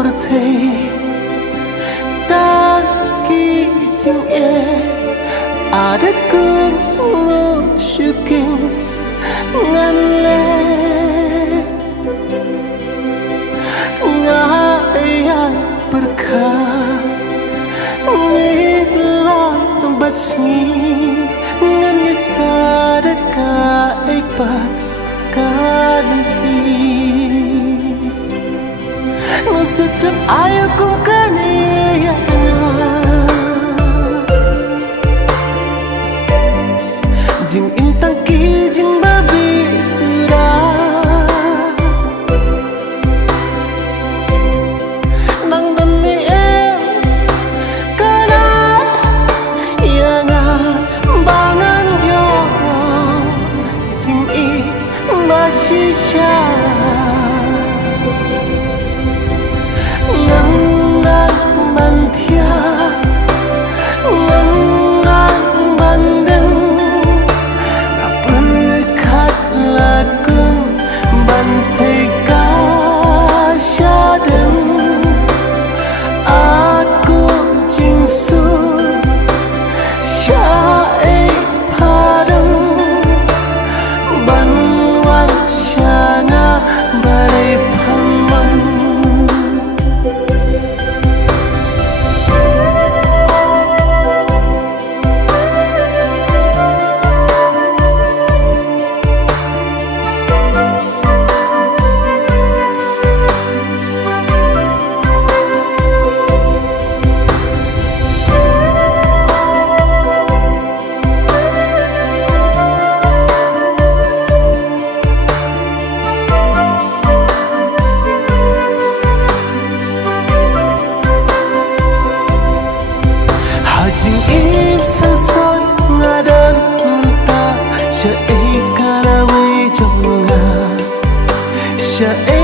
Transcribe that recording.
berthei ta ki ching e ada kun ngo shuking ngan le nga ya berkah mitlang batsi ngan yat sadaka ai pat karanti no sejak ayo kum kani ya jing intang ki jing babi sura nang dan ni em kana yang bangan yo jing I basisha ngan ngan manthia ngan ngan bandeng aku jingsun syai padang banwan syana balai paman jing im sasot ngadan muntah syai karawi jonga syai